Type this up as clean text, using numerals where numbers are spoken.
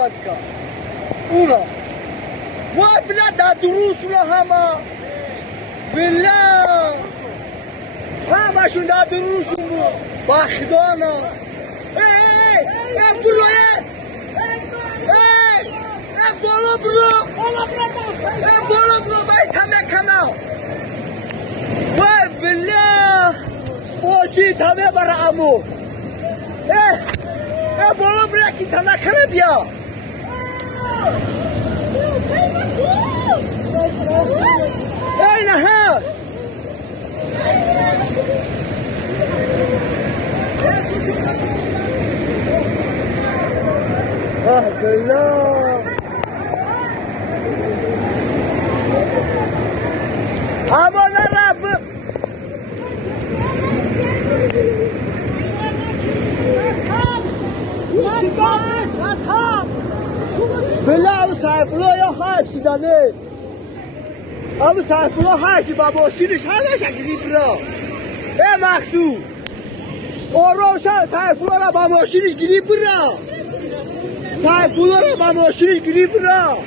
بازکا اونا وای بلا دا دروس رو همه بلا همشون دا دروسون بود بخدانا ای برو بالا برو باید همه کنه وای بلا باشید همه برای امو بالا برو که همه کنه بیا ای نه بلا اما نرب بلا او سرفلا یا هرچی دانه او سرفلا هرچی با باشیرش همه شکلی برا مخصوص روشن سرفلا را با ماشینش گیری برا سرفلا را با ماشینش گیری برا